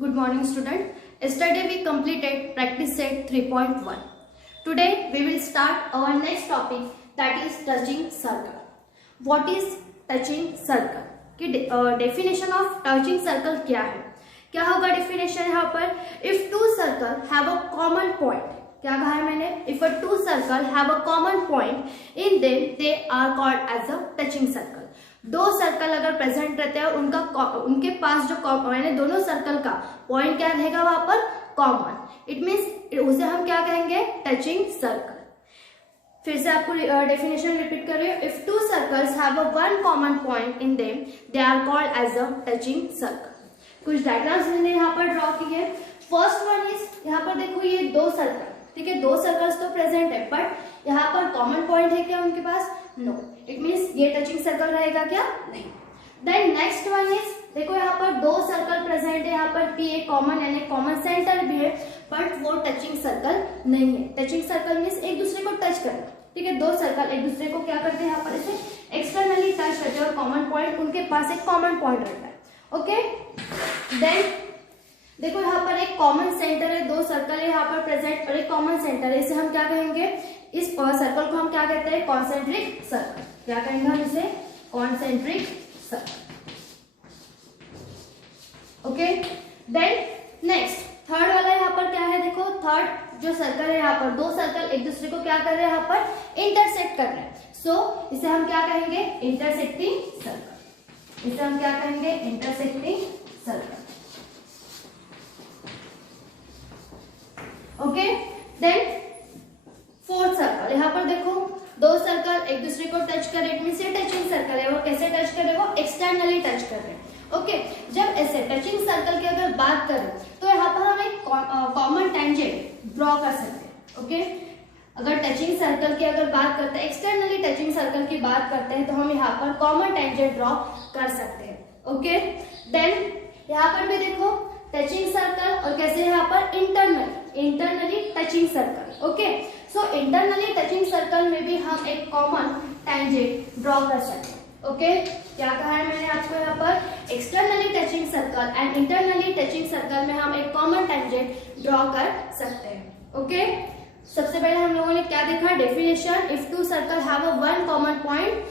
Good morning, student. Yesterday we completed practice set 3.1. Today we will start our next topic, that is touching circle. What is touching circle? कि definition of touching circle क्या है? क्या होगा definition यहाँ पर? If two circle have a common point, क्या कहा है मैंने? If a two circle have a common point in them, they are called as a touching circle. दो सर्कल अगर प्रेजेंट रहते हैं उनके पास जो मैंने दोनों सर्कल का पॉइंट क्या रहेगा वहां पर कॉमन, इट मीन्स उसे हम क्या कहेंगे? Touching circle. फिर से आपको डेफिनेशन रिपीट कर रही हूँ. If two circles have a one common point in them they are called as a touching circle. कुछ डायग्राम्स मैंने यहाँ पर ड्रॉ किए. फर्स्ट वन इज, यहाँ पर देखो ये दो सर्कल, ठीक है, दो सर्कल्स तो प्रेजेंट है बट यहाँ पर कॉमन पॉइंट है क्या उनके पास? नो. इट मीन्स ये टचिंग सर्कल रहेगा क्या? नहीं. देन नेक्स्ट वन इज, देखो यहाँ पर दो सर्कल प्रेजेंट है, यहाँ पर पी ए कॉमन यानी कॉमन सेंटर भी है बट वो टचिंग सर्कल नहीं है. टचिंग सर्कल मीन्स एक दूसरे को टच करना, ठीक है. दो सर्कल एक दूसरे को क्या करते हैं यहाँ पर ऐसे एक्सटर्नली टच करते हैं और कॉमन पॉइंट उनके पास एक कॉमन पॉइंट रहता है. ओके. देन देखो यहाँ पर एक कॉमन सेंटर है, दो सर्कल है यहाँ पर प्रेजेंट और एक कॉमन सेंटर है. इसे हम क्या कहेंगे? इस सर्कल को हम क्या कहते हैं? Concentric circle. क्या कहेंगे हम इसे? Concentric circle. Okay. Then next third वाला यहाँ पर क्या है? देखो थर्ड जो सर्कल है यहाँ पर दो सर्कल एक दूसरे को क्या कर रहे हैं? यहाँ पर इंटरसेक्ट कर रहे हैं. सो इसे हम क्या कहेंगे? Intersecting circle. इसे हम क्या कहेंगे? Intersecting circle. Okay. Then fourth circle, यहाँ पर देखो दो सर्कल एक दूसरे को टच कर रहे, इट मींस ये टचिंग सर्कल है. वो कैसे टच कर रहे? वो एक्सटर्नली टच कर रहे हैं. ओके. जब ऐसे टचिंग सर्कल की अगर बात करें तो यहाँ पर हम एक कॉमन टेंजेंट ड्रॉ कर सकते हैं. ओके. अगर टचिंग सर्कल की अगर बात करते हैं, एक्सटर्नली टचिंग सर्कल की बात करते हैं तो हम यहाँ पर कॉमन टेंजेंट ड्रॉ कर सकते हैं. ओके. देन यहाँ पर भी देखो टचिंग सर्कल और कैसे यहाँ पर इंटरनली टचिंग सर्कल. ओके. सो इंटरनली टचिंग सर्कल में भी हम एक कॉमन टेंजेंट ड्रॉ कर सकते हैं. ओके. क्या कहा है मैंने आपको? यहाँ पर externally touching circle and internally touching circle में हम एक कॉमन टेंजेंट ड्रॉ कर सकते हैं. ओके. सबसे पहले हम लोगों ने क्या देखा? Definition. If two circle have a one common point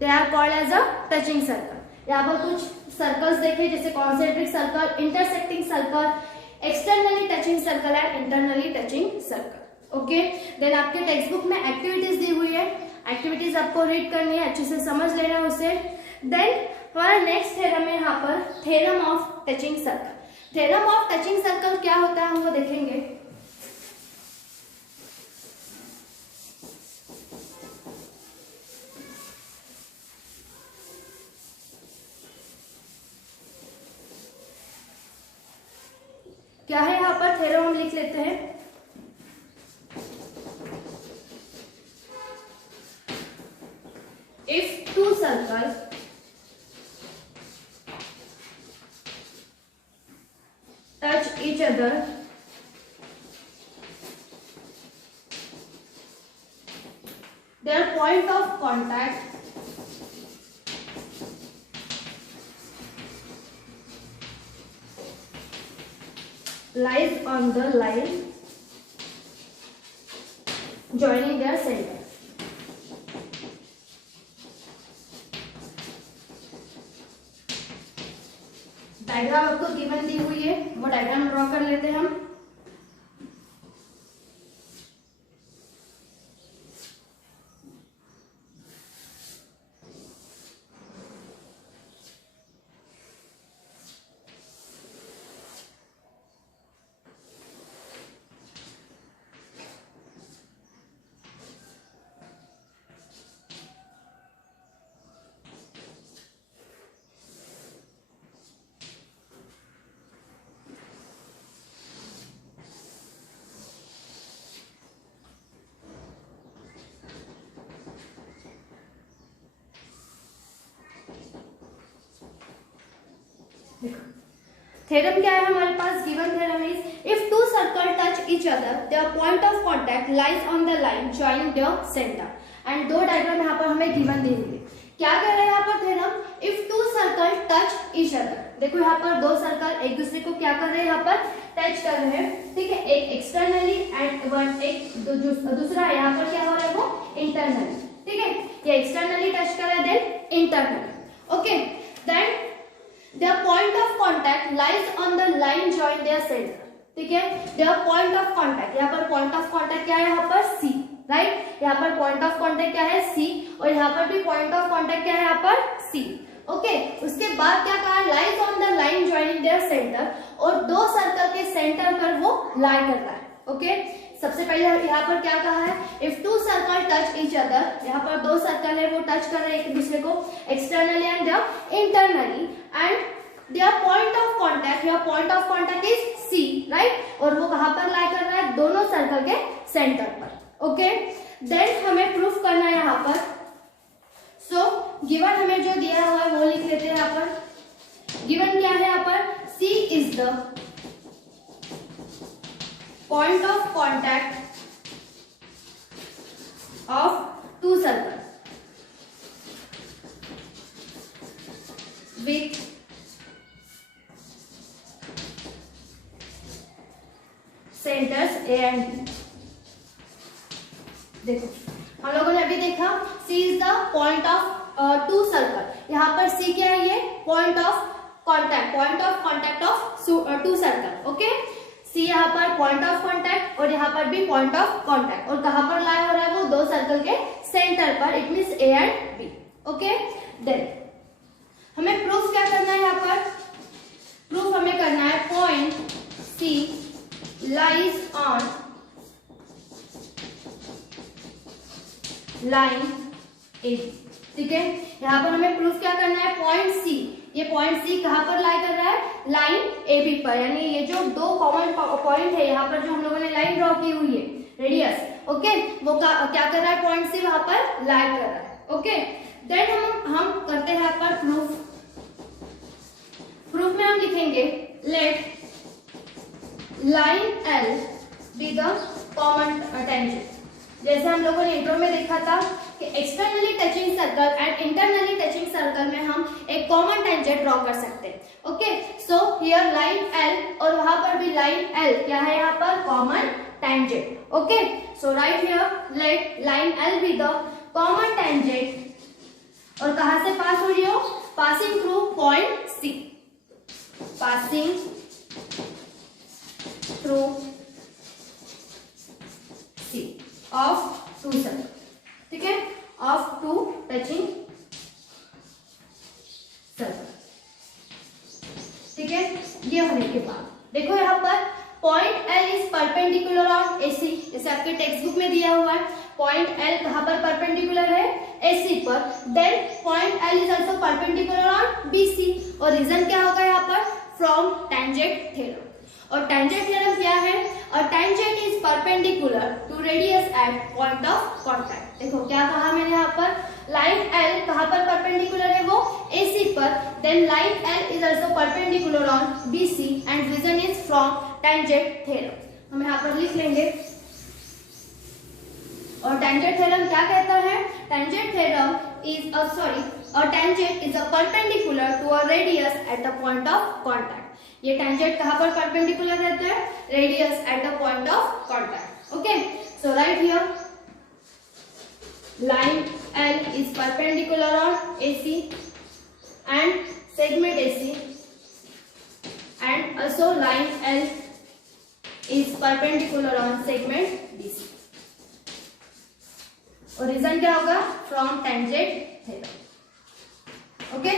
they are called as a touching circle. यहाँ पर कुछ सर्कल्स देखे जैसे concentric circle, intersecting circle, externally touching circle and internally touching circle. Okay. Then आपके टेक्स्ट बुक में activities दी हुई है, एक्टिविटीज आपको रीड करनी है, अच्छे से समझ लेना है उसे. देन हमारा नेक्स्ट थ्योरम है यहाँ पर theorem of touching circle. Theorem of touching circle क्या होता है हम वो देखेंगे. क्या है यहाँ पर थ्योरम? हम लिख लेते हैं. If two circles touch each other, their point of contact lies on the line joining their center. Diagram आपको गिवन दी हुई है, वो डायग्राम ड्रॉ कर लेते हैं हम. थ्योरम क्या है हमारे पास? Given theorem is if two circle touch each other their point of contact lies on the line joining their centre. And दो डायग्राम यहाँ पर हमें गिवन दी हुई है. क्या कह रहे हैं यहाँ पर theorem? If two circle touch each other. देखो यहाँ पर दो सर्कल एक दूसरे को क्या कर रहे हैं, यहाँ पर टच कर रहे हैं, ठीक है। एक एक्सटर्नली एंड वन एक दूसरा यहाँ पर क्या हो रहा है वो इंटरनली, ठीक है। ये एक्सटर्नली टच कर रहा है then internally, okay. Then their point of contact lies on the line join their center, ठीक है। their point of contact, यहाँ पर point of contact क्या है, यहाँ पर C, राइट। यहाँ पर point of contact क्या है C, और यहाँ पर भी point of contact क्या है, यहाँ पर C, ओके। उसके बाद क्या कहा, lies on the line joining their center, और दो सर्कल के सेंटर पर वो लाई कर रहा है, ओके। सबसे पहले यहाँ पर क्या कहा है, if two circle touch each other, यहाँ पर दो सर्कल है वो टच कर रहे हैं एक दूसरे को externally and internally, and their point of contact, your point of contact is C, right. और वो कहां पर लाई कर रहा है, दोनों सर्कल के सेंटर पर, ओके। देन हमें प्रूफ करना है यहाँ पर। सो गिवन हमें जो दिया हुआ है वो लिख लेते हैं यहाँ पर। गिवन क्या है यहाँ पर, C is the point of contact of two circles with centers A and B। देखो हम लोगों ने अभी देखा C is the point of two circle, यहाँ पर C क्या है, ये point of contact of two circle, okay. C यहाँ पर पॉइंट ऑफ कांटेक्ट और यहाँ पर भी पॉइंट ऑफ कांटेक्ट, और कहां पर लाई हो रहा है वो दो सर्कल के सेंटर पर, it means A and B, okay. Then हमें प्रूफ क्या करना है, यहाँ पर प्रूफ हमें करना है point C lies on line AB, ठीक है। यहाँ पर हमें प्रूफ क्या करना है, पॉइंट C, ये पॉइंट C कहां पर लाई कर रहा है, लाइन AB पर, यानी ये जो दो कॉमन पॉइंट है यहाँ पर जो हम लोगों ने लाइन ड्रॉ की हुई है रेडियस, ओके, वो क्या कर रहा है, पॉइंट C वहां पर लाई कर रहा है, ओके। देन हम करते हैं यहाँ पर प्रूफ में हम लिखेंगे let line L be the common tangent. जैसे हम लोगों ने इंट्रो में देखा था कि externally touching circle and internally touching circle में हम एक कॉमन टेंजेंट ड्रॉ कर सकते हैं, okay. So here line L और वहां पर भी लाइन L क्या है, यहाँ पर common tangent, okay. So right here let line L be the common tangent, और कहां से पास हो रही हो, passing through point C, passing through C of two circle, ठीक है, of two touching circle, ठीक है। ये होने के बाद देखो यहाँ पर point L is perpendicular on AC, जैसे आपके टेक्स्ट बुक में दिया हुआ है पॉइंट L कहाँ पर परपेंडिकुलर है, AC पर। Then point L is also perpendicular on BC, और रीजन क्या होगा यहाँ पर, फ्रॉम टेंजेंट थ्योरम। और टेंजेंट थ्योरम क्या है, a tangent is perpendicular to radius at point of contact. देखो क्या कहा मैंने यहाँ पर, लाइन L कहाँ पर परपेंडिकुलर है, वो AC पर। Then line L is also perpendicular on BC and reason is from tangent theorem. हम यहाँ पर लिख लेंगे। और टेंजेंट थ्योरम क्या कहता है, tangent theorem is a tangent is a perpendicular to a radius at the point of contact। ये टेंजेंट कहाँ पर परपेंडिकुलर रहता है, radius at the point of contact, okay. So right here line L is perpendicular on AC and segment AC, and also line L is perpendicular on segment BC, और reason क्या होगा, from tangent theorem, okay.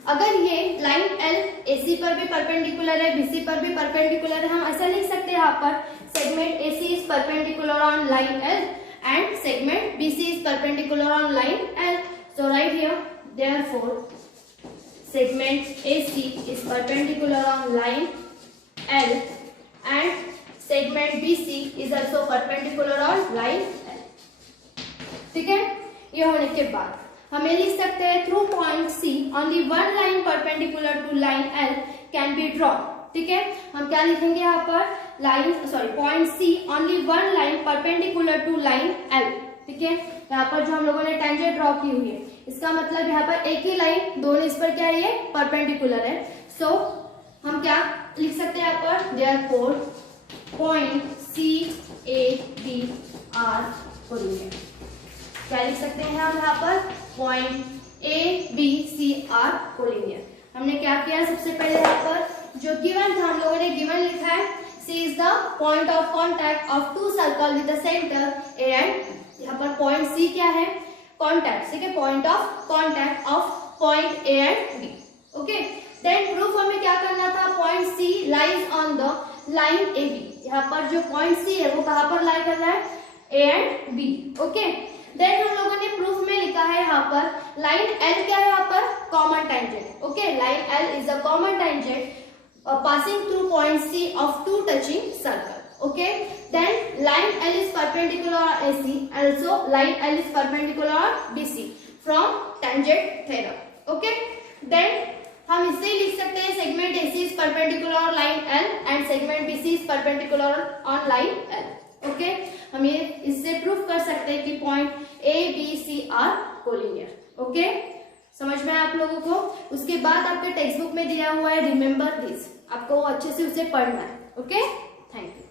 अगर ये line L AC पर भी perpendicular है, BC पर भी परपेंडिकुलर है, हम ऐसा लिख सकते हैं यहाँ पर segment AC is perpendicular on line L and segment BC is perpendicular on line L। So right here therefore segment AC is perpendicular on line L and segment BC is also perpendicular on line L, ठीक है। ये होने के बाद हमें लिख सकते हैं through point C only one line perpendicular to line L can be draw, ठीक है। हम क्या लिखेंगे यहाँ पर, point C only one line perpendicular to line L, ठीक है। यहाँ पर जो हम लोगों ने टेंजेंट ड्रॉ की हुई है इसका मतलब यहाँ पर एक ही लाइन, दोनों इस पर क्या है, ये परपेंडिकुलर है। सो हम क्या लिख सकते हैं यहाँ पर, therefore point CAB are collinear. क्या लिख सकते हैं हम यहाँ पर, पॉइंट ABC आर कोलिनियर। हमने क्या किया, सबसे पहले यहाँ पर जो गिवन था हम लोगों ने गिवन लिखा है, C is the point of contact of two circle with the center A and B। यहाँ पर पॉइंट C क्या है, कॉन्टैक्ट, ठीक है, point of contact of point A and B। Okay, then proof हमें क्या करना था, point C lies on the line AB। यहाँ पर जो पॉइंट C है वो कहाँ पर लाई कर रहा है, A and B। Okay, then हम लोगों ने प्रूफ में लिखा है यहाँ पर लाइन L क्या है, यहाँ पर common tangent. Okay, line L is a common tangent passing through point C of two touching circle. Okay, then line L is perpendicular on AC, also line L is perpendicular on BC from tangent theorem. Okay, then हम इससे ही लिख सकते हैं segment AC is perpendicular on line L and segment BC is perpendicular on line L. Okay, हम ये इससे proof कर सकते हैं कि point ABC are collinear. Okay, समझ में आप लोगों को। उसके बाद आपके टेक्स्ट बुक में दिया हुआ है रिमेम्बर दिस, आपको अच्छे से उसे पढ़ना है। Okay, thank you.